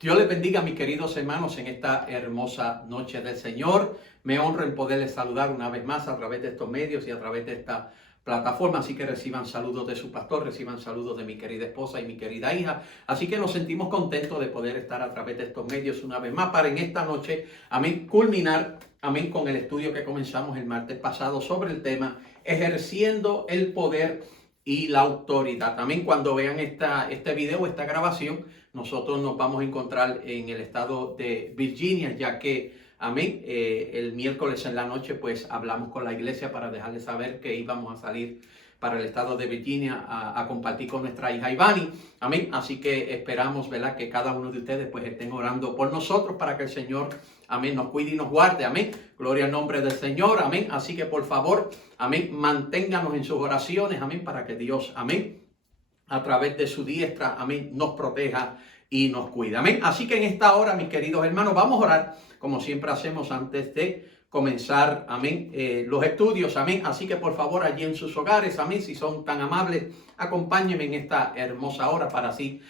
Dios les bendiga, mis queridos hermanos, en esta hermosa noche del Señor. Me honro en poderles saludar una vez más a través de estos medios y a través de esta plataforma. Así que reciban saludos de su pastor, reciban saludos de mi querida esposa y mi querida hija. Así que nos sentimos contentos de poder estar a través de estos medios una vez más para en esta noche, amén, culminar, amén, con el estudio que comenzamos el martes pasado sobre el tema ejerciendo el poder y la autoridad. También cuando vean este video, esta grabación, nosotros nos vamos a encontrar en el estado de Virginia, ya que, amén, el miércoles en la noche, pues hablamos con la iglesia para dejarles saber que íbamos a salir para el estado de Virginia a compartir con nuestra hija Ivani, amén. Así que esperamos, ¿verdad?, que cada uno de ustedes pues estén orando por nosotros para que el Señor, amén, nos cuide y nos guarde, amén. Gloria al nombre del Señor, amén. Así que por favor, amén, manténganos en sus oraciones, amén, para que Dios, amén, a través de su diestra, amén, nos proteja y nos cuida, amén. Así que en esta hora, mis queridos hermanos, vamos a orar como siempre hacemos antes de comenzar, amén, los estudios, amén. Así que por favor, allí en sus hogares, amén, si son tan amables, acompáñenme en esta hermosa hora para así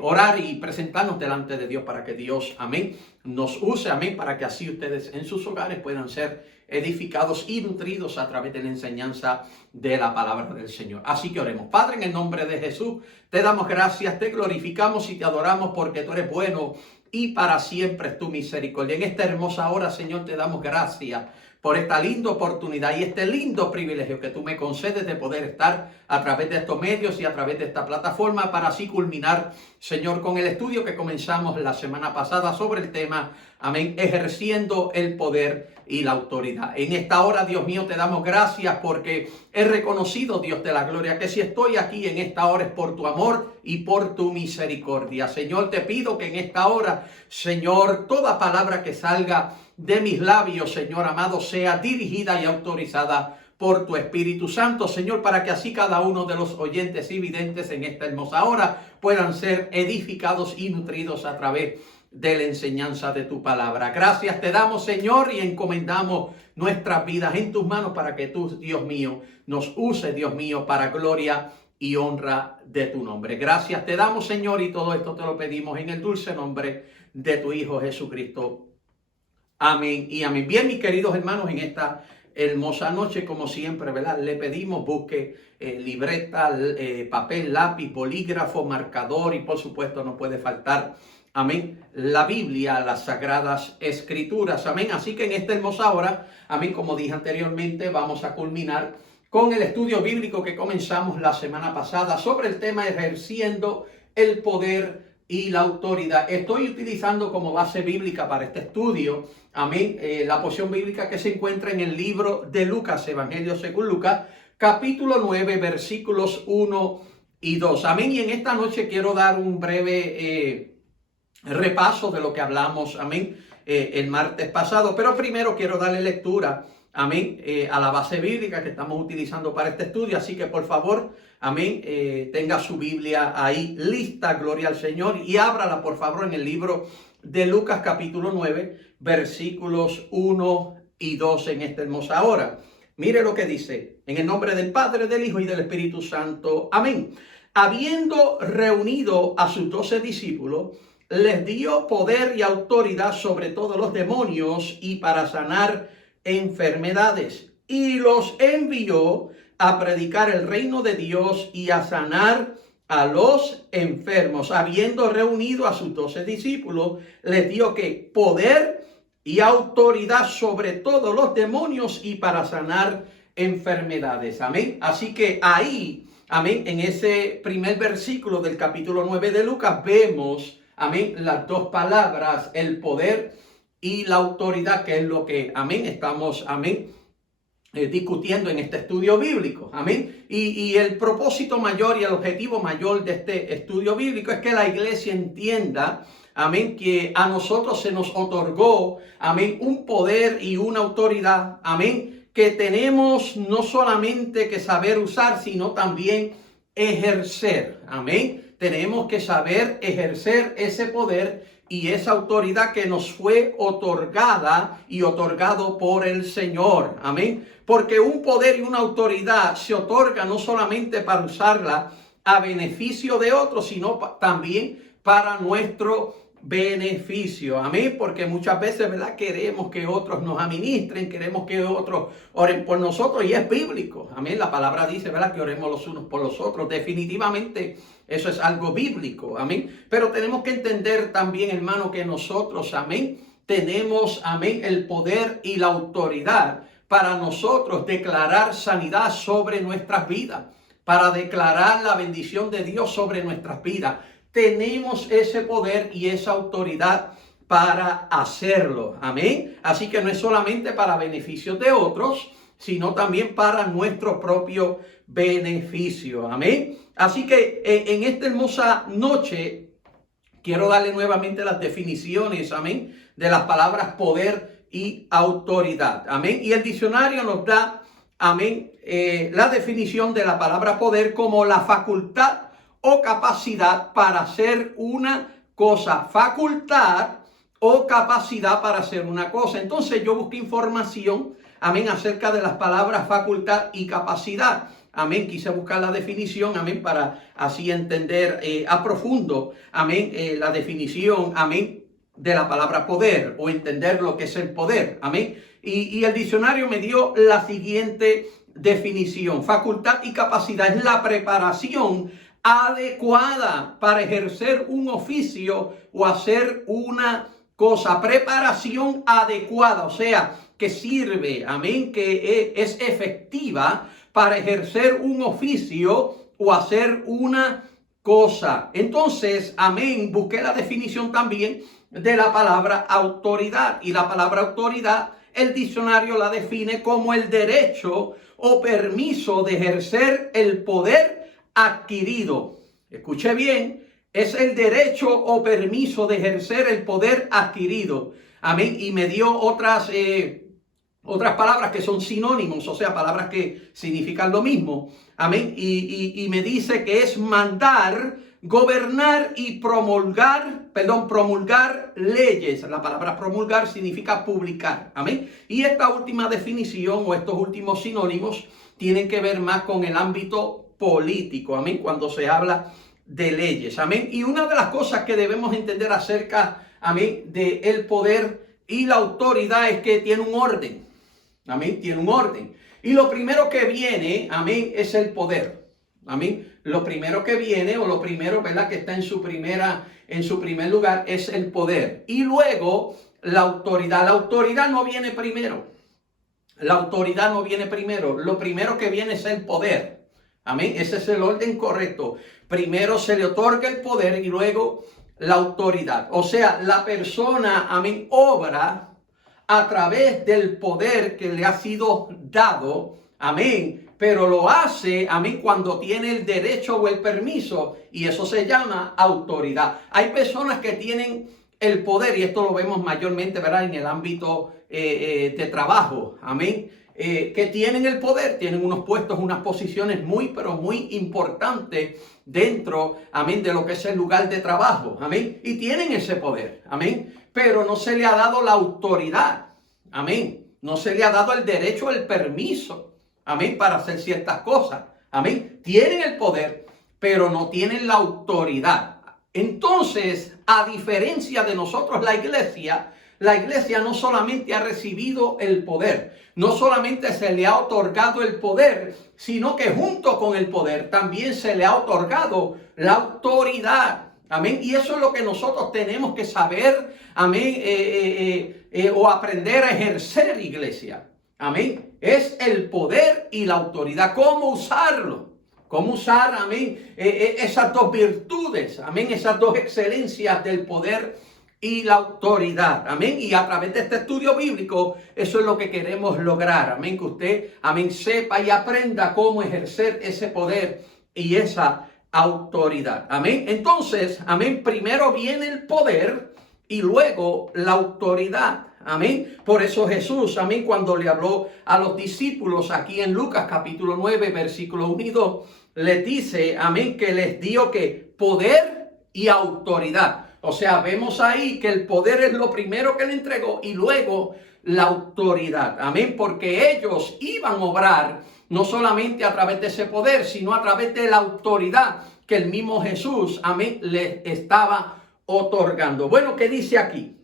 orar y presentarnos delante de Dios para que Dios, amén, nos use, amén, para que así ustedes en sus hogares puedan ser edificados y nutridos a través de la enseñanza de la palabra del Señor. Así que oremos. Padre, en el nombre de Jesús, te damos gracias, te glorificamos y te adoramos porque tú eres bueno y para siempre es tu misericordia. En esta hermosa hora, Señor, te damos gracias por esta linda oportunidad y este lindo privilegio que tú me concedes de poder estar a través de estos medios y a través de esta plataforma para así culminar, Señor, con el estudio que comenzamos la semana pasada sobre el tema, amén, ejerciendo el poder y la autoridad. En esta hora, Dios mío, te damos gracias porque he reconocido, Dios de la gloria, que si estoy aquí en esta hora es por tu amor y por tu misericordia. Señor, te pido que en esta hora, Señor, toda palabra que salga de mis labios, Señor amado, sea dirigida y autorizada por tu Espíritu Santo, Señor, para que así cada uno de los oyentes y videntes en esta hermosa hora puedan ser edificados y nutridos a través de la enseñanza de tu palabra. Gracias te damos, Señor, y encomendamos nuestras vidas en tus manos para que tú, Dios mío, nos use, Dios mío, para gloria y honra de tu nombre. Gracias te damos, Señor, y todo esto te lo pedimos en el dulce nombre de tu Hijo Jesucristo. Amén y amén. Bien, mis queridos hermanos, en esta hermosa noche, como siempre, ¿verdad?, le pedimos busque libreta, papel, lápiz, bolígrafo, marcador y por supuesto no puede faltar, amén, la Biblia, las Sagradas Escrituras, amén. Así que en esta hermosa hora, amén, como dije anteriormente, vamos a culminar con el estudio bíblico que comenzamos la semana pasada sobre el tema ejerciendo el poder y la autoridad. Estoy utilizando como base bíblica para este estudio, amén, la porción bíblica que se encuentra en el libro de Lucas, Evangelio según Lucas, capítulo 9, versículos 1 y 2. Amén. Y en esta noche quiero dar un breve repaso de lo que hablamos, amén, el martes pasado. Pero primero quiero darle lectura, amén, a la base bíblica que estamos utilizando para este estudio. Así que por favor, amén, tenga su Biblia ahí lista, gloria al Señor, y ábrala por favor en el libro de Lucas capítulo 9, versículos 1 y 2 en esta hermosa hora. Mire lo que dice, en el nombre del Padre, del Hijo y del Espíritu Santo, amén. Habiendo reunido a sus 12 discípulos, les dio poder y autoridad sobre todos los demonios y para sanar enfermedades, y los envió a predicar el reino de Dios y a sanar a los enfermos. Habiendo reunido a sus 12 discípulos, les dio que poder y autoridad sobre todos los demonios y para sanar enfermedades. Amén. Así que ahí, amén, en ese primer versículo del capítulo 9 de Lucas vemos, amén, las dos palabras, el poder y la autoridad, que es lo que, amén, estamos, amén, discutiendo en este estudio bíblico, amén. Y el propósito mayor y el objetivo mayor de este estudio bíblico es que la iglesia entienda, amén, que a nosotros se nos otorgó, amén, un poder y una autoridad, amén, que tenemos no solamente que saber usar, sino también ejercer, amén. Tenemos que saber ejercer ese poder y esa autoridad que nos fue otorgada y otorgado por el Señor. Amén. Porque un poder y una autoridad se otorga no solamente para usarla a beneficio de otros, sino también para nuestro beneficio. Amén. Porque muchas veces, ¿verdad?, queremos que otros nos administren, queremos que otros oren por nosotros, y es bíblico. Amén. La palabra dice, ¿verdad?, que oremos los unos por los otros. Definitivamente eso es algo bíblico. Amén. Pero tenemos que entender también, hermano, que nosotros, amén, tenemos, amén, el poder y la autoridad para nosotros declarar sanidad sobre nuestras vidas, para declarar la bendición de Dios sobre nuestras vidas. Tenemos ese poder y esa autoridad para hacerlo. Amén. Así que no es solamente para beneficio de otros, sino también para nuestro propio beneficio. Amén. Así que en esta hermosa noche quiero darle nuevamente las definiciones, amén, de las palabras poder y autoridad. Amén. Y el diccionario nos da, amén, la definición de la palabra poder como la facultad o capacidad para hacer una cosa. Facultad o capacidad para hacer una cosa. Entonces yo busqué información, amén, acerca de las palabras facultad y capacidad. Amén, quise buscar la definición, amén, para así entender a profundo, amén, la definición, amén, de la palabra poder, o entender lo que es el poder, amén. Y el diccionario me dio la siguiente definición: facultad y capacidad es la preparación adecuada para ejercer un oficio o hacer una cosa. Preparación adecuada, o sea, que sirve, amén, que es efectiva para ejercer un oficio o hacer una cosa. Entonces, amén, busqué la definición también de la palabra autoridad. Y la palabra autoridad, el diccionario la define como el derecho o permiso de ejercer el poder adquirido. Escuche bien, es el derecho o permiso de ejercer el poder adquirido. Amén. Y me dio otras palabras que son sinónimos, o sea, palabras que significan lo mismo. Amén. Y me dice que es mandar, gobernar y promulgar leyes. La palabra promulgar significa publicar. Amén. Y esta última definición o estos últimos sinónimos tienen que ver más con el ámbito político. Amén. Cuando se habla de leyes. Amén. Y una de las cosas que debemos entender acerca, amén, de el poder y la autoridad es que tiene un orden. Amén, tiene un orden. Y lo primero que viene, amén, es el poder. Amén. Lo primero que viene, o lo primero, ¿verdad?, que está en su primer lugar, es el poder. Y luego la autoridad. La autoridad no viene primero. La autoridad no viene primero. Lo primero que viene es el poder. Amén. Ese es el orden correcto. Primero se le otorga el poder y luego la autoridad. O sea, la persona, amén, obra a través del poder que le ha sido dado, amén, pero lo hace, amén, cuando tiene el derecho o el permiso, y eso se llama autoridad. Hay personas que tienen el poder, y esto lo vemos mayormente, ¿verdad?, en el ámbito de trabajo, amén, que tienen el poder, tienen unos puestos, unas posiciones muy, pero muy importantes dentro, amén, de lo que es el lugar de trabajo, amén, y tienen ese poder, amén, pero no se le ha dado la autoridad, amén, no se le ha dado el derecho, el permiso, amén, para hacer ciertas cosas, amén, tienen el poder, pero no tienen la autoridad. Entonces, a diferencia de nosotros, la iglesia no solamente ha recibido el poder, no solamente se le ha otorgado el poder, sino que junto con el poder también se le ha otorgado la autoridad. Amén. Y eso es lo que nosotros tenemos que saber, amén, o aprender a ejercer, iglesia. Amén. Es el poder y la autoridad. ¿Cómo usarlo? ¿Cómo usar, amén, esas dos virtudes? Amén. Esas dos excelencias del poder y la autoridad, amén, y a través de este estudio bíblico, eso es lo que queremos lograr, amén, que usted, amén, sepa y aprenda cómo ejercer ese poder y esa autoridad, amén. Entonces, amén, primero viene el poder y luego la autoridad, amén. Por eso Jesús, amén, cuando le habló a los discípulos aquí en Lucas capítulo 9, versículo 1 y 2, les dice, amén, que les dio que poder y autoridad. O sea, vemos ahí que el poder es lo primero que le entregó y luego la autoridad. Amén. Porque ellos iban a obrar no solamente a través de ese poder, sino a través de la autoridad que el mismo Jesús, amén, les estaba otorgando. Bueno, ¿qué dice aquí?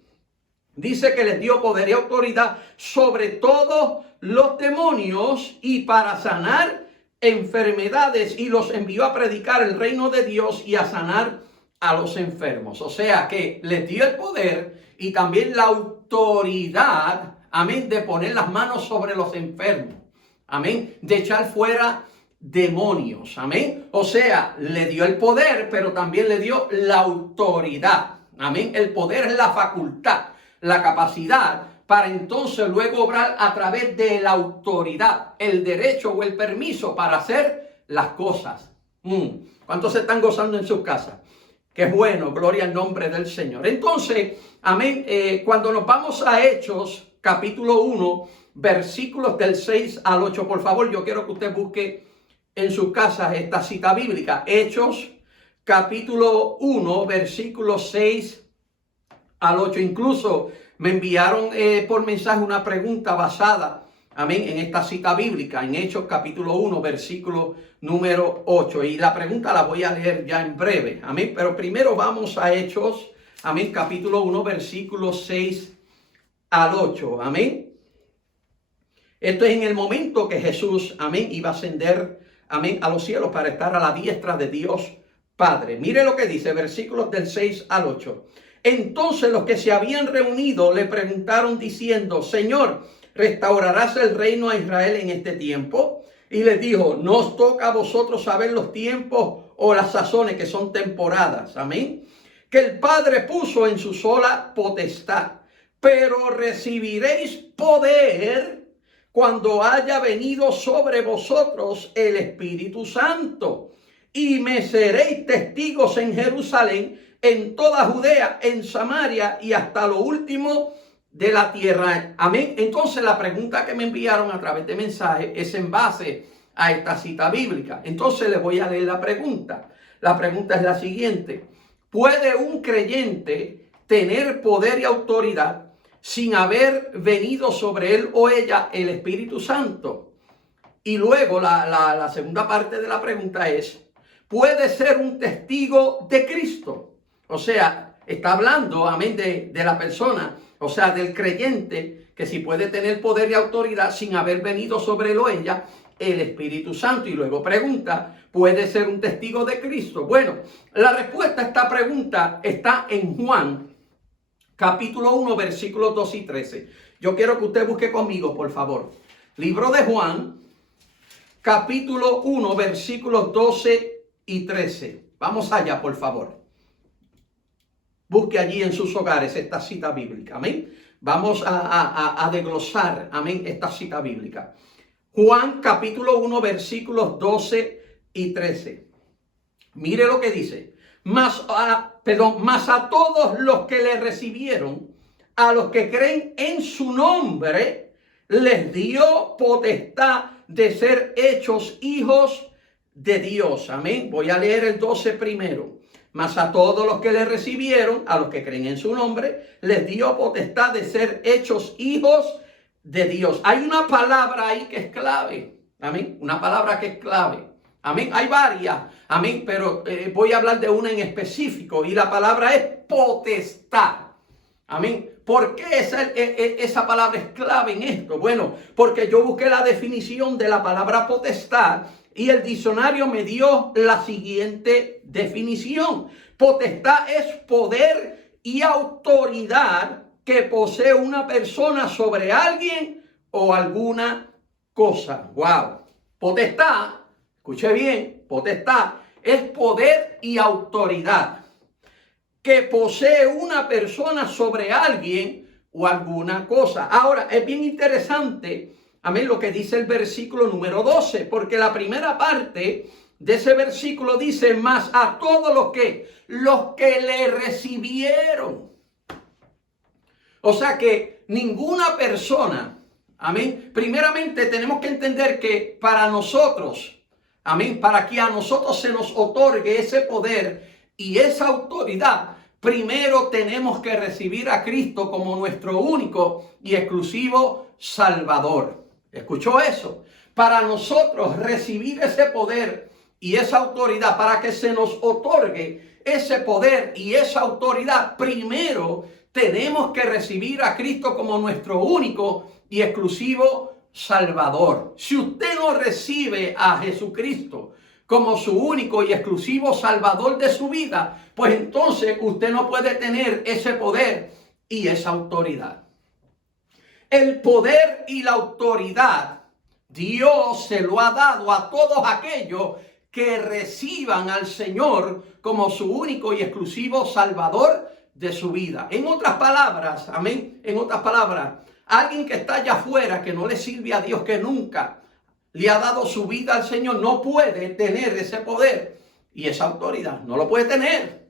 Dice que les dio poder y autoridad sobre todos los demonios y para sanar enfermedades, y los envió a predicar el reino de Dios y a sanar a los enfermos. O sea que les dio el poder y también la autoridad, amén, de poner las manos sobre los enfermos, amén, de echar fuera demonios, amén. O sea, le dio el poder, pero también le dio la autoridad, amén. El poder es la facultad, la capacidad para entonces luego obrar a través de la autoridad, el derecho o el permiso para hacer las cosas. ¿Cuántos se están gozando en sus casas? Qué bueno, gloria al nombre del Señor. Entonces, amén, cuando nos vamos a Hechos, capítulo 1, versículos del 6 al 8, por favor, yo quiero que usted busque en sus casas esta cita bíblica. Hechos, capítulo 1, versículos 6 al 8. Incluso me enviaron por mensaje una pregunta basada, amén, en esta cita bíblica, en Hechos capítulo 1, versículo número 8. Y la pregunta la voy a leer ya en breve, amén. Pero primero vamos a Hechos, amén, capítulo 1, versículo 6 al 8, amén. Esto es en el momento que Jesús, amén, iba a ascender, amén, a los cielos para estar a la diestra de Dios Padre. Mire lo que dice, versículos del 6 al 8. Entonces los que se habían reunido le preguntaron diciendo: Señor, ¿restaurarás el reino a Israel en este tiempo? Y les dijo: no os toca a vosotros saber los tiempos o las sazones, que son temporadas, amén, que el Padre puso en su sola potestad, pero recibiréis poder cuando haya venido sobre vosotros el Espíritu Santo, y me seréis testigos en Jerusalén, en toda Judea, en Samaria y hasta lo último de la tierra. Amén. Entonces la pregunta que me enviaron a través de mensaje es en base a esta cita bíblica. Entonces les voy a leer la pregunta. La pregunta es la siguiente: ¿puede un creyente tener poder y autoridad sin haber venido sobre él o ella el Espíritu Santo? Y luego la segunda parte de la pregunta es: ¿puede ser un testigo de Cristo? O sea, está hablando, amén, de la persona, o sea, del creyente, que si puede tener poder y autoridad sin haber venido sobre él o ella el Espíritu Santo. Y luego pregunta: ¿puede ser un testigo de Cristo? Bueno, la respuesta a esta pregunta está en Juan, capítulo 1, versículos 2 y 13. Yo quiero que usted busque conmigo, por favor. Libro de Juan, capítulo 1, versículos 12 y 13. Vamos allá, por favor. Busque allí en sus hogares esta cita bíblica, amén. Vamos a desglosar, amén, esta cita bíblica. Juan capítulo 1, versículos 12 y 13. Mire lo que dice: mas a todos los que le recibieron, a los que creen en su nombre, les dio potestad de ser hechos hijos de Dios. Amén. Voy a leer el 12 primero. Mas a todos los que le recibieron, a los que creen en su nombre, les dio potestad de ser hechos hijos de Dios. Hay una palabra ahí que es clave. Amén. Una palabra que es clave. Amén. Hay varias. Amén. Pero voy a hablar de una en específico. Y la palabra es potestad. Amén. ¿Por qué esa palabra es clave en esto? Bueno, porque yo busqué la definición de la palabra potestad y el diccionario me dio la siguiente definición: potestad es poder y autoridad que posee una persona sobre alguien o alguna cosa. Wow. Potestad, escuche bien, potestad es poder y autoridad que posee una persona sobre alguien o alguna cosa. Ahora, es bien interesante, amén, lo que dice el versículo número 12, porque la primera parte de ese versículo dice: más a todos los que le recibieron. O sea que ninguna persona, amén, primeramente tenemos que entender que para nosotros, amén, para que a nosotros se nos otorgue ese poder y esa autoridad, primero tenemos que recibir a Cristo como nuestro único y exclusivo Salvador. ¿Escuchó eso? Para nosotros recibir ese poder y esa autoridad, para que se nos otorgue ese poder y esa autoridad, primero tenemos que recibir a Cristo como nuestro único y exclusivo Salvador. Si usted no recibe a Jesucristo como su único y exclusivo Salvador de su vida, pues entonces usted no puede tener ese poder y esa autoridad. El poder y la autoridad Dios se lo ha dado a todos aquellos que reciban al Señor como su único y exclusivo Salvador de su vida. En otras palabras, amén, en otras palabras, alguien que está allá afuera, que no le sirve a Dios, que nunca le ha dado su vida al Señor, no puede tener ese poder y esa autoridad. No lo puede tener.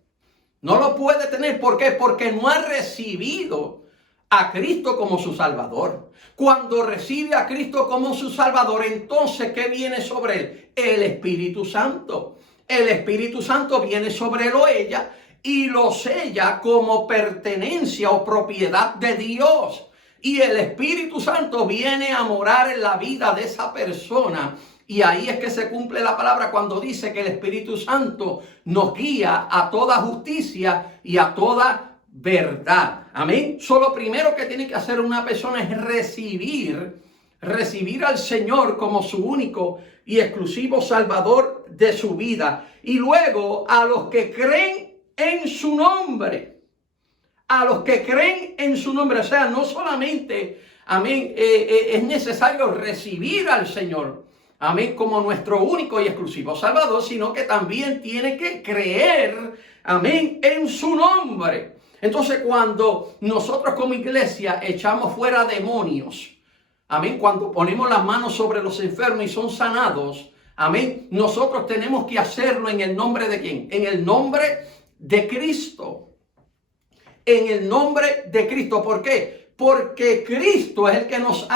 No lo puede tener. ¿Por qué? Porque no ha recibido a Cristo como su Salvador. Cuando recibe a Cristo como su Salvador, entonces, ¿qué viene sobre él? El Espíritu Santo. El Espíritu Santo viene sobre él o ella y lo sella como pertenencia o propiedad de Dios. Y el Espíritu Santo viene a morar en la vida de esa persona. Y ahí es que se cumple la palabra cuando dice que el Espíritu Santo nos guía a toda justicia y a toda verdad. Amén. Lo primero que tiene que hacer una persona es recibir al Señor como su único y exclusivo Salvador de su vida. Y luego a los que creen en su nombre. A los que creen en su nombre. O sea, no solamente, amén, es necesario recibir al Señor, amén, como nuestro único y exclusivo Salvador, sino que también tiene que creer, amén, en su nombre. Entonces, cuando nosotros como iglesia echamos fuera demonios, amén, cuando ponemos las manos sobre los enfermos y son sanados, amén, nosotros tenemos que hacerlo en el nombre de ¿quién? En el nombre de Cristo. En el nombre de Cristo. ¿Por qué? Porque Cristo es el que nos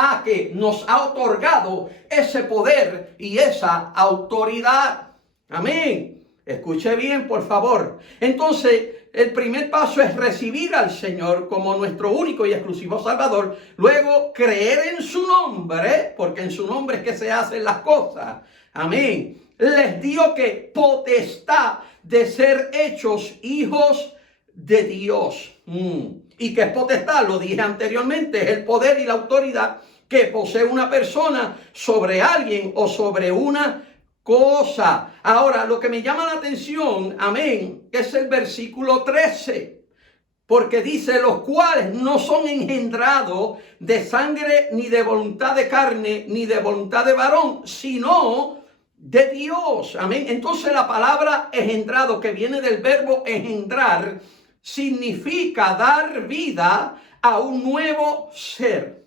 ha otorgado ese poder y esa autoridad. Amén. Escuche bien, por favor. Entonces, el primer paso es recibir al Señor como nuestro único y exclusivo Salvador. Luego, creer en su nombre, porque en su nombre es que se hacen las cosas. Amén. Les dio que potestad de ser hechos hijos de Dios. Y que es potestad, lo dije anteriormente, es el poder y la autoridad que posee una persona sobre alguien o sobre una cosa. Ahora, lo que me llama la atención, amén, es el versículo 13. Porque dice, los cuales no son engendrados de sangre, ni de voluntad de carne, ni de voluntad de varón, sino de Dios. Amén. Entonces la palabra engendrado, que viene del verbo engendrar, significa dar vida a un nuevo ser.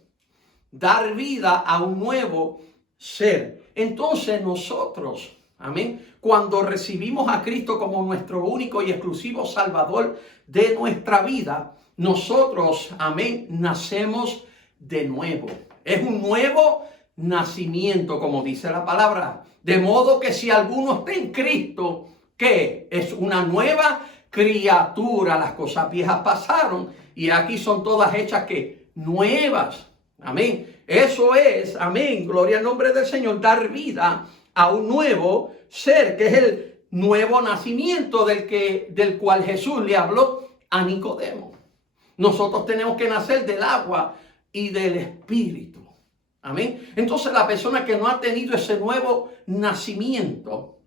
Dar vida a un nuevo ser. Entonces nosotros, amén, cuando recibimos a Cristo como nuestro único y exclusivo Salvador de nuestra vida, nosotros, amén, nacemos de nuevo. Es un nuevo nacimiento, como dice la palabra. De modo que si alguno está en Cristo, que es una nueva criatura, las cosas viejas pasaron y aquí son todas hechas que nuevas. Amén. Eso es, amén, gloria al nombre del Señor, dar vida a un nuevo ser, que es el nuevo nacimiento del cual Jesús le habló a Nicodemo. Nosotros tenemos que nacer del agua y del Espíritu. Amén. Entonces la persona que no ha tenido ese nuevo nacimiento,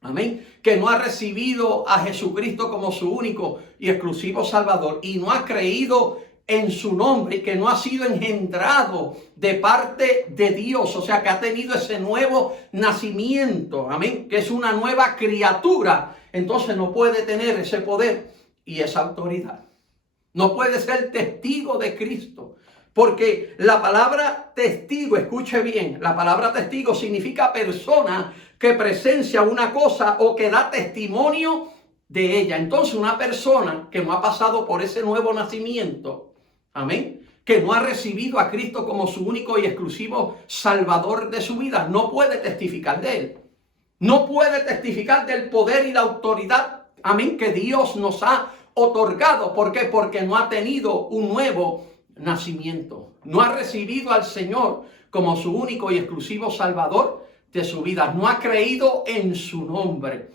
amén, que no ha recibido a Jesucristo como su único y exclusivo Salvador y no ha creído en su nombre, que no ha sido engendrado de parte de Dios, o sea, que ha tenido ese nuevo nacimiento, amén, que es una nueva criatura, entonces no puede tener ese poder y esa autoridad. No puede ser testigo de Cristo, porque la palabra testigo, escuche bien, la palabra testigo significa persona que presencia una cosa o que da testimonio de ella. Entonces, una persona que no ha pasado por ese nuevo nacimiento, amén, que no ha recibido a Cristo como su único y exclusivo Salvador de su vida, no puede testificar de él. No puede testificar del poder y la autoridad, amén, que Dios nos ha otorgado. ¿Por qué? Porque no ha tenido un nuevo nacimiento. No ha recibido al Señor como su único y exclusivo Salvador de su vida. No ha creído en su nombre.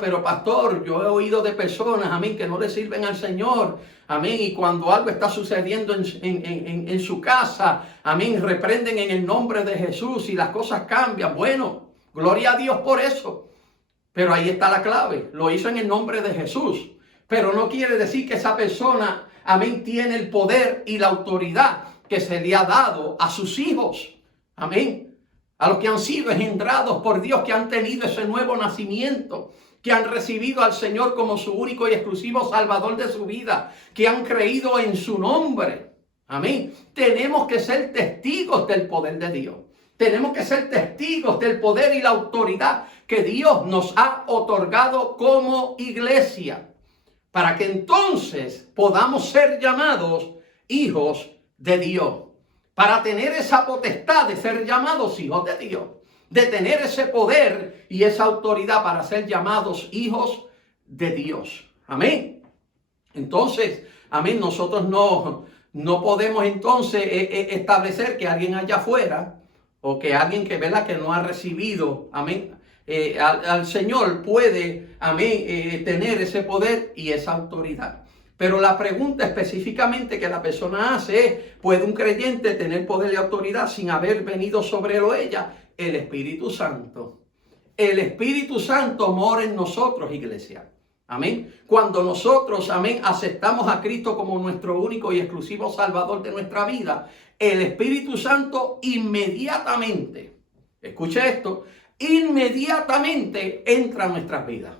Pero pastor, yo he oído de personas, amén, que no le sirven al Señor, amén, y cuando algo está sucediendo en su casa, amén, reprenden en el nombre de Jesús y las cosas cambian. Bueno, gloria a Dios por eso. Pero ahí está la clave, lo hizo en el nombre de Jesús. Pero no quiere decir que esa persona, amén, tiene el poder y la autoridad que se le ha dado a sus hijos. Amén. A los que han sido engendrados por Dios, que han tenido ese nuevo nacimiento, que han recibido al Señor como su único y exclusivo Salvador de su vida, que han creído en su nombre. Amén. Tenemos que ser testigos del poder de Dios. Tenemos que ser testigos del poder y la autoridad que Dios nos ha otorgado como iglesia, para que entonces podamos ser llamados hijos de Dios, para tener esa potestad de ser llamados hijos de Dios, de tener ese poder y esa autoridad para ser llamados hijos de Dios. Amén. Entonces, amén, nosotros no podemos entonces establecer que alguien allá afuera o que alguien que, ¿verdad?, que no ha recibido, amén, al Señor puede, amén, tener ese poder y esa autoridad. Pero la pregunta específicamente que la persona hace es, ¿puede un creyente tener poder y autoridad sin haber venido sobre él o ella? El Espíritu Santo. El Espíritu Santo mora en nosotros, iglesia. Amén. Cuando nosotros, amén, aceptamos a Cristo como nuestro único y exclusivo Salvador de nuestra vida, el Espíritu Santo inmediatamente, escuche esto, inmediatamente entra a nuestras vidas.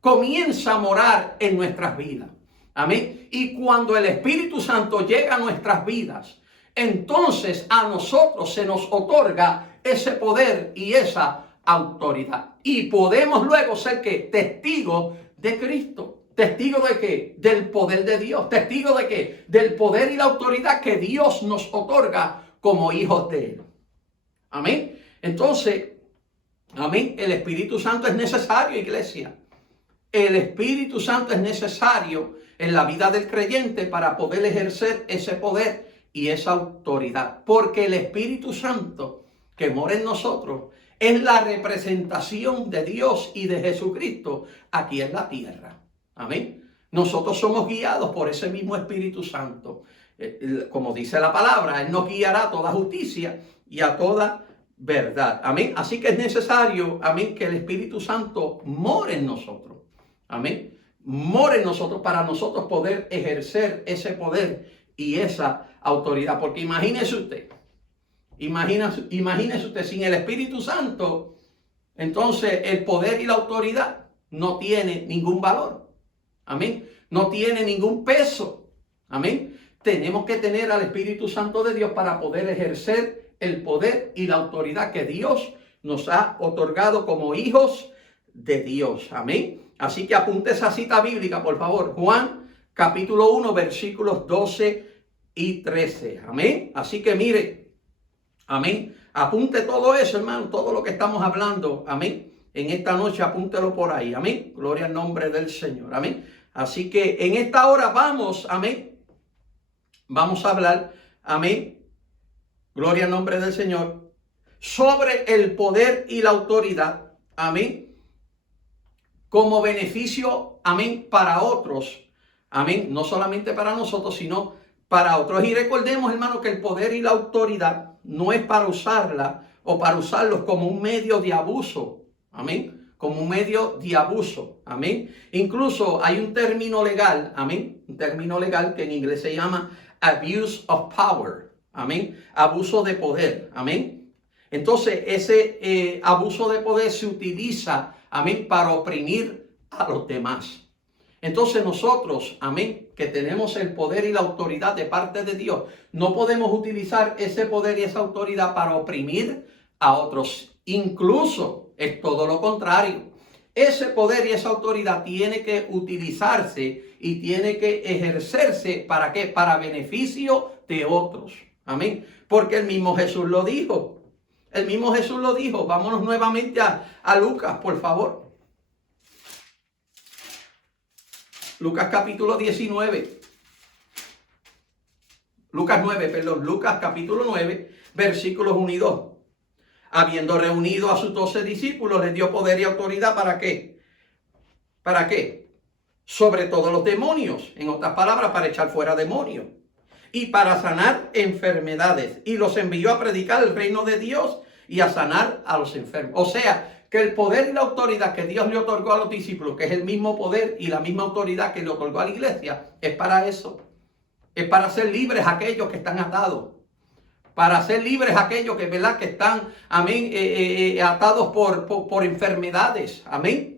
Comienza a morar en nuestras vidas. Amén. Y cuando el Espíritu Santo llega a nuestras vidas, entonces a nosotros se nos otorga ese poder y esa autoridad. Y podemos luego ser ¿qué? Testigos de Cristo. ¿Testigo de qué? Del poder de Dios. ¿Testigo de qué? Del poder y la autoridad que Dios nos otorga como hijos de Él. Amén. Entonces, amén, el Espíritu Santo es necesario, iglesia. El Espíritu Santo es necesario en la vida del creyente para poder ejercer ese poder y esa autoridad. Porque el Espíritu Santo que mora en nosotros es la representación de Dios y de Jesucristo aquí en la tierra. Amén. Nosotros somos guiados por ese mismo Espíritu Santo. Como dice la palabra, Él nos guiará a toda justicia y a toda verdad. Amén. Así que es necesario, amén, que el Espíritu Santo more en nosotros. Amén. More en nosotros para nosotros poder ejercer ese poder y esa autoridad. Porque imagínese usted, sin el Espíritu Santo, entonces el poder y la autoridad no tiene ningún valor. Amén. No tiene ningún peso. Amén. Tenemos que tener al Espíritu Santo de Dios para poder ejercer el poder y la autoridad que Dios nos ha otorgado como hijos de Dios. Amén. Así que apunte esa cita bíblica, por favor. Juan, capítulo 1, versículos 12 y 13. Amén. Así que mire, amén. Apunte todo eso, hermano, todo lo que estamos hablando. Amén. En esta noche apúntelo por ahí. Amén. Gloria al nombre del Señor. Amén. Así que en esta hora vamos, amén. Vamos a hablar, amén. Gloria al nombre del Señor. Sobre el poder y la autoridad. Amén. Como beneficio, amén, para otros. Amén. No solamente para nosotros, sino para otros. Y recordemos, hermano, que el poder y la autoridad no es para usarla o para usarlos como un medio de abuso. Amén. Como un medio de abuso. Amén. Incluso hay un término legal. Amén. Un término legal que en inglés se llama abuse of power. Amén. Abuso de poder. Amén. Entonces, ese abuso de poder se utiliza, amén, para oprimir a los demás. Entonces nosotros, amén, que tenemos el poder y la autoridad de parte de Dios, no podemos utilizar ese poder y esa autoridad para oprimir a otros. Incluso es todo lo contrario. Ese poder y esa autoridad tiene que utilizarse y tiene que ejercerse, ¿para qué? Para beneficio de otros. Amén. Porque el mismo Jesús lo dijo. El mismo Jesús lo dijo. Vámonos nuevamente a Lucas, por favor. Lucas capítulo 19. Lucas capítulo 9, versículos 1 y 2. Habiendo reunido a sus 12 discípulos, les dio poder y autoridad, ¿para qué? ¿Para qué? Sobre todos los demonios, en otras palabras, para echar fuera demonios y para sanar enfermedades. Y los envió a predicar el reino de Dios y a sanar a los enfermos. O sea, que el poder y la autoridad que Dios le otorgó a los discípulos, que es el mismo poder y la misma autoridad que le otorgó a la iglesia, es para eso. Es para hacer libres a aquellos que están atados. Para hacer libres a aquellos que, ¿verdad?, que están, amén, atados por enfermedades. Amén.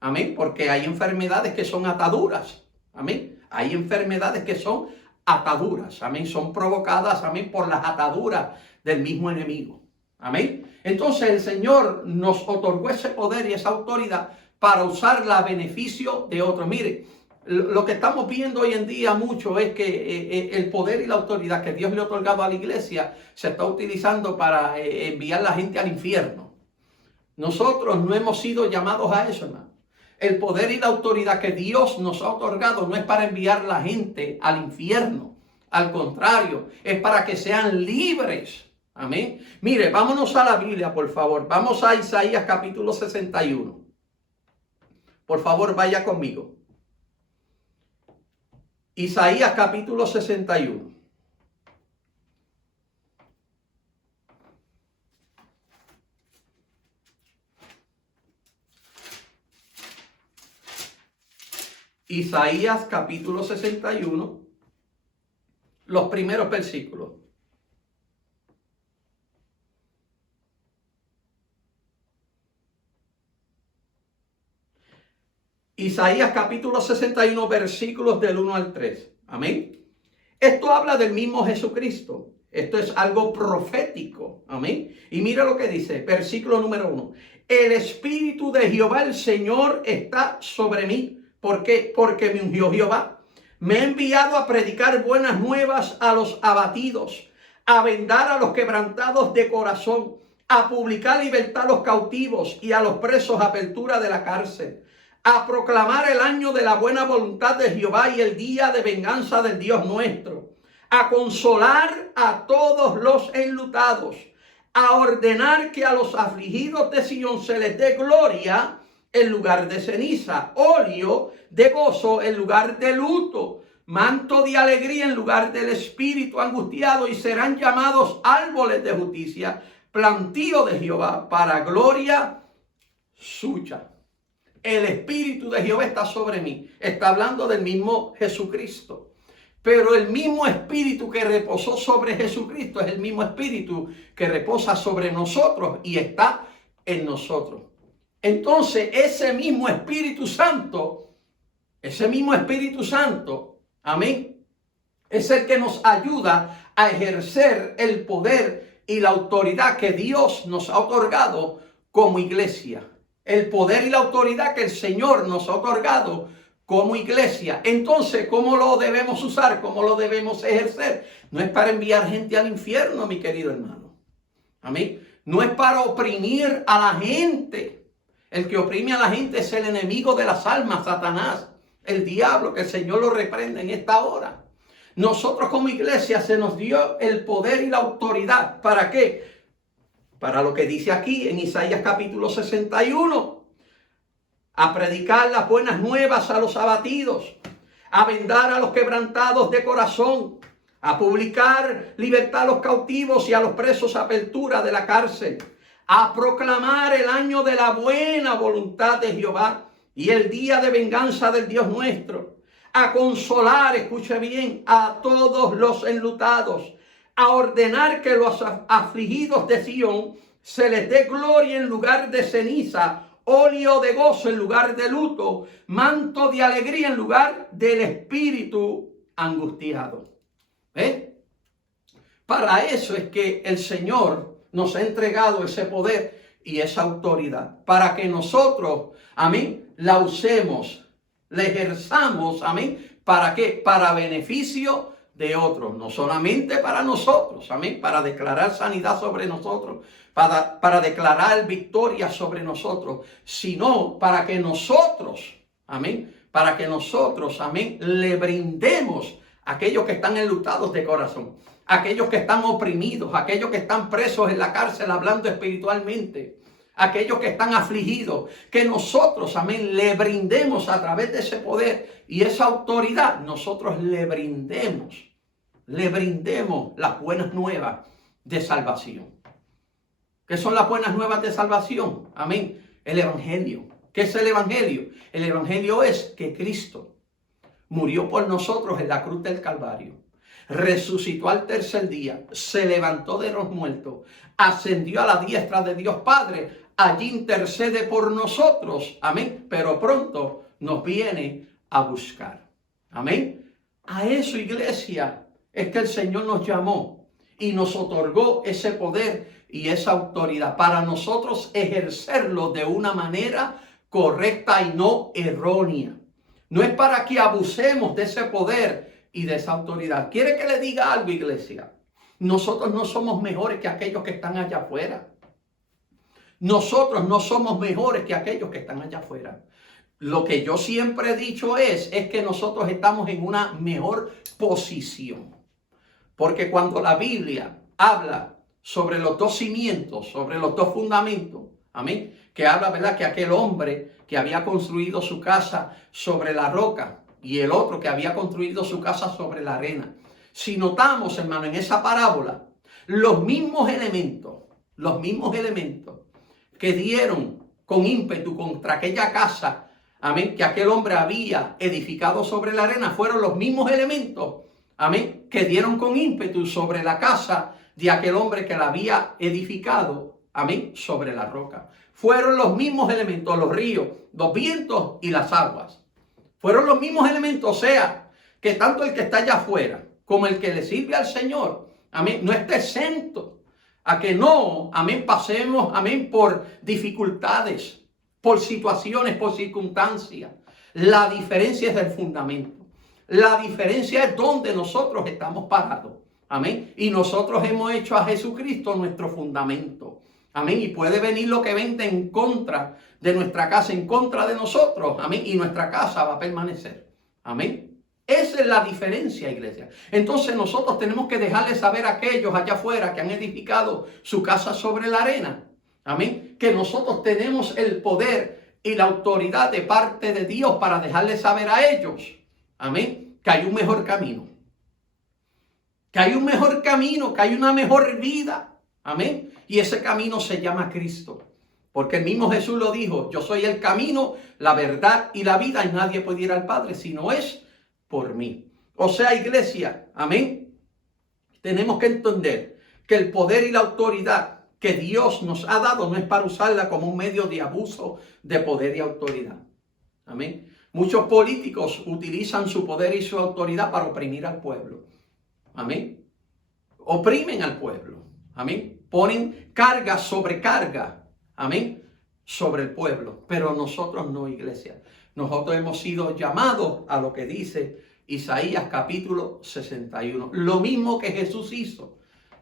Amén. Porque hay enfermedades que son ataduras. Amén. Hay enfermedades que son ataduras. Amén. Son provocadas, amén, por las ataduras del mismo enemigo. Amén. Entonces el Señor nos otorgó ese poder y esa autoridad para usarla a beneficio de otros. Mire, lo que estamos viendo hoy en día mucho es que el poder y la autoridad que Dios le ha otorgado a la iglesia se está utilizando para enviar a la gente al infierno. Nosotros no hemos sido llamados a eso, hermano. El poder y la autoridad que Dios nos ha otorgado no es para enviar a la gente al infierno. Al contrario, es para que sean libres. Amén. Mire, vámonos a la Biblia, por favor. Vamos a Isaías capítulo 61. Por favor, vaya conmigo. Isaías capítulo 61. Isaías capítulo 61, los primeros versículos. Isaías capítulo 61, versículos del 1 al 3. Amén. Esto habla del mismo Jesucristo. Esto es algo profético. Amén. Y mira lo que dice, versículo número 1. El Espíritu de Jehová el Señor está sobre mí. ¿Por qué? Porque me ungió Jehová. Me ha enviado a predicar buenas nuevas a los abatidos, a vendar a los quebrantados de corazón, a publicar libertad a los cautivos y a los presos apertura de la cárcel, a proclamar el año de la buena voluntad de Jehová y el día de venganza del Dios nuestro, a consolar a todos los enlutados, a ordenar que a los afligidos de Sión se les dé gloria en lugar de ceniza, óleo de gozo en lugar de luto, manto de alegría en lugar del espíritu angustiado, y serán llamados árboles de justicia, plantío de Jehová para gloria suya. El Espíritu de Jehová está sobre mí. Está hablando del mismo Jesucristo. Pero el mismo Espíritu que reposó sobre Jesucristo es el mismo Espíritu que reposa sobre nosotros y está en nosotros. Entonces, ese mismo Espíritu Santo, amén, es el que nos ayuda a ejercer el poder y la autoridad que Dios nos ha otorgado como iglesia. El poder y la autoridad que el Señor nos ha otorgado como iglesia. Entonces, ¿cómo lo debemos usar? ¿Cómo lo debemos ejercer? No es para enviar gente al infierno, mi querido hermano. Amén. No es para oprimir a la gente. El que oprime a la gente es el enemigo de las almas, Satanás, el diablo, que el Señor lo reprende en esta hora. Nosotros como iglesia se nos dio el poder y la autoridad. ¿Para qué? Para lo que dice aquí en Isaías capítulo 61. A predicar las buenas nuevas a los abatidos, a vendar a los quebrantados de corazón, a publicar libertad a los cautivos y a los presos apertura de la cárcel, a proclamar el año de la buena voluntad de Jehová y el día de venganza del Dios nuestro, a consolar, escuche bien, a todos los enlutados, a ordenar que los afligidos de Sión se les dé gloria en lugar de ceniza, óleo de gozo en lugar de luto, manto de alegría en lugar del espíritu angustiado. Para eso es que el Señor nos ha entregado ese poder y esa autoridad, para que nosotros, amén, la usemos, la ejerzamos, amén. ¿Para qué? Para beneficio de otros, no solamente para nosotros, amén, para declarar sanidad sobre nosotros, para declarar victoria sobre nosotros, sino para que nosotros, amén, para que nosotros, amén, le brindemos a aquellos que están enlutados de corazón, aquellos que están oprimidos, aquellos que están presos en la cárcel hablando espiritualmente, aquellos que están afligidos, que nosotros, amén, le brindemos a través de ese poder y esa autoridad, nosotros le brindemos las buenas nuevas de salvación. ¿Qué son las buenas nuevas de salvación? Amén. El Evangelio. ¿Qué es el Evangelio? El Evangelio es que Cristo murió por nosotros en la cruz del Calvario, resucitó al tercer día, se levantó de los muertos, ascendió a la diestra de Dios Padre, allí intercede por nosotros, amén, pero pronto nos viene a buscar, amén. A eso, iglesia, es que el Señor nos llamó y nos otorgó ese poder y esa autoridad para nosotros ejercerlo de una manera correcta y no errónea. No es para que abusemos de ese poder y de esa autoridad. ¿Quiere que le diga algo, iglesia? Nosotros no somos mejores que aquellos que están allá afuera. Nosotros no somos mejores que aquellos que están allá afuera. Lo que yo siempre he dicho es que nosotros estamos en una mejor posición. Porque cuando la Biblia habla sobre los dos cimientos, sobre los dos fundamentos, amén, que habla, ¿verdad?, que aquel hombre que había construido su casa sobre la roca y el otro que había construido su casa sobre la arena. Si notamos, hermano, en esa parábola, los mismos elementos que dieron con ímpetu contra aquella casa, amén, que aquel hombre había edificado sobre la arena, fueron los mismos elementos, amén, que dieron con ímpetu sobre la casa de aquel hombre que la había edificado, amén, sobre la roca. Fueron los mismos elementos, los ríos, los vientos y las aguas. Fueron los mismos elementos, o sea, que tanto el que está allá afuera como el que le sirve al Señor, amén, no está exento a que no, amén, pasemos, amén, por dificultades, por situaciones, por circunstancias. La diferencia es del fundamento. La diferencia es donde nosotros estamos parados. Amén. Y nosotros hemos hecho a Jesucristo nuestro fundamento. Amén. Y puede venir lo que venga en contra de nuestra casa, en contra de nosotros. Amén. Y nuestra casa va a permanecer. Amén. Esa es la diferencia, iglesia. Entonces nosotros tenemos que dejarles saber a aquellos allá afuera que han edificado su casa sobre la arena. Amén. Que nosotros tenemos el poder y la autoridad de parte de Dios para dejarles saber a ellos. Amén. Que hay un mejor camino. Que hay un mejor camino, que hay una mejor vida. Amén. Y ese camino se llama Cristo. Porque el mismo Jesús lo dijo: yo soy el camino, la verdad y la vida, y nadie puede ir al Padre si no es por mí. O sea, iglesia, amén, tenemos que entender que el poder y la autoridad que Dios nos ha dado no es para usarla como un medio de abuso de poder y autoridad. Amén. Muchos políticos utilizan su poder y su autoridad para oprimir al pueblo. Amén. Oprimen al pueblo. Amén. Ponen carga sobre carga. Amén. Sobre el pueblo. Pero nosotros no, iglesia. Nosotros hemos sido llamados a lo que dice Isaías capítulo 61. Lo mismo que Jesús hizo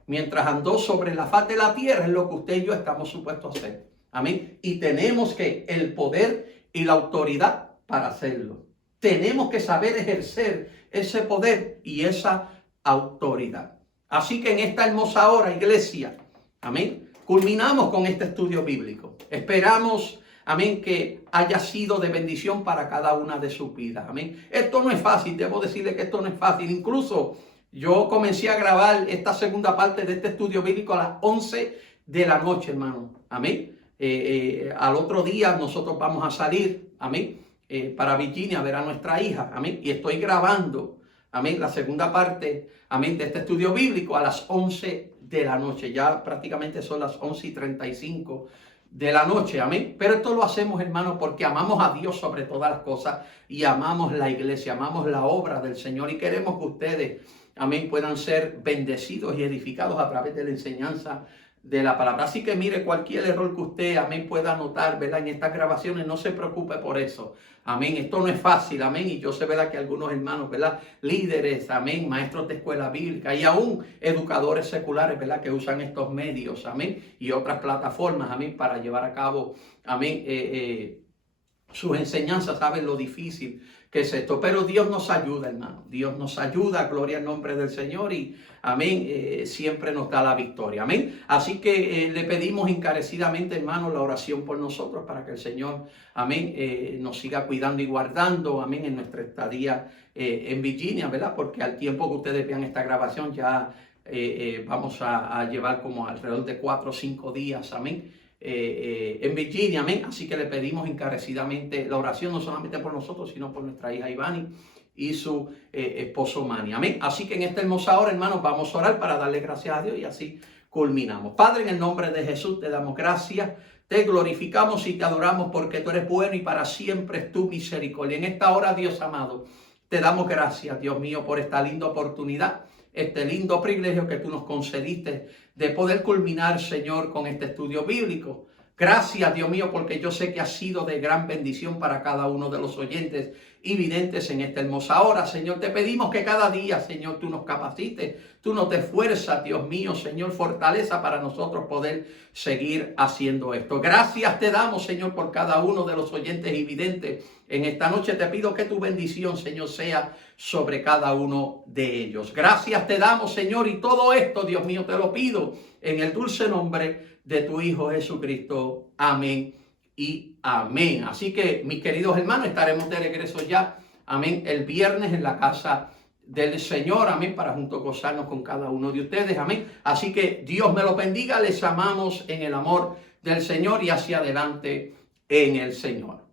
mientras andó sobre la faz de la tierra es lo que usted y yo estamos supuestos a hacer. Amén. Y tenemos que el poder y la autoridad para hacerlo. Tenemos que saber ejercer ese poder y esa autoridad. Así que en esta hermosa hora, iglesia, amén, culminamos con este estudio bíblico. Esperamos, amén, que haya sido de bendición para cada una de sus vidas. Amén. Esto no es fácil, debo decirle que esto no es fácil. Incluso yo comencé a grabar esta segunda parte de este estudio bíblico a las 11 de la noche, hermano. Amén. Al otro día nosotros vamos a salir, amén, para Virginia a ver a nuestra hija. Amén. Y estoy grabando, amén, la segunda parte, amén, de este estudio bíblico a las 11 de la noche. Ya prácticamente son las 11:35 de la noche, amén. Pero esto lo hacemos, hermanos, porque amamos a Dios sobre todas las cosas y amamos la iglesia, amamos la obra del Señor y queremos que ustedes, amén, puedan ser bendecidos y edificados a través de la enseñanza de la palabra. Así que mire, cualquier error que usted, amén, pueda notar, ¿verdad?, en estas grabaciones, no se preocupe por eso. Amén. Esto no es fácil, amén. Y yo sé, ¿verdad?, que algunos hermanos, ¿verdad?, líderes, amén, maestros de escuela bíblica y aún educadores seculares, ¿verdad?, que usan estos medios, amén, y otras plataformas, amén, para llevar a cabo, amén, sus enseñanzas, saben lo difícil qué es esto. Pero Dios nos ayuda, hermano. Dios nos ayuda, gloria al nombre del Señor y amén, siempre nos da la victoria, amén. Así que le pedimos encarecidamente, hermano, la oración por nosotros para que el Señor, amén, nos siga cuidando y guardando, amén, en nuestra estadía en Virginia, ¿verdad? Porque al tiempo que ustedes vean esta grabación ya vamos a llevar como alrededor de 4 o 5 días, amén, en Virginia, amén. Así que le pedimos encarecidamente la oración, no solamente por nosotros, sino por nuestra hija Ivani y su esposo Manny, amén. Así que en esta hermosa hora, hermanos, vamos a orar para darle gracias a Dios y así culminamos. Padre, en el nombre de Jesús te damos gracias, te glorificamos y te adoramos porque tú eres bueno y para siempre es tu misericordia. En esta hora, Dios amado, te damos gracias, Dios mío, por esta linda oportunidad, este lindo privilegio que tú nos concediste de poder culminar, Señor, con este estudio bíblico. Gracias, Dios mío, porque yo sé que ha sido de gran bendición para cada uno de los oyentes y videntes en esta hermosa hora. Señor, te pedimos que cada día, Señor, tú nos capacites, tú nos des fuerza, Dios mío, Señor, fortaleza para nosotros poder seguir haciendo esto. Gracias te damos, Señor, por cada uno de los oyentes y videntes. En esta noche te pido que tu bendición, Señor, sea sobre cada uno de ellos. Gracias te damos, Señor, y todo esto, Dios mío, te lo pido en el dulce nombre de tu Hijo Jesucristo. Amén y amén. Así que, mis queridos hermanos, estaremos de regreso ya, amén, el viernes en la casa del Señor, amén, para juntos gozarnos con cada uno de ustedes, amén. Así que Dios me lo bendiga, les amamos en el amor del Señor y hacia adelante en el Señor.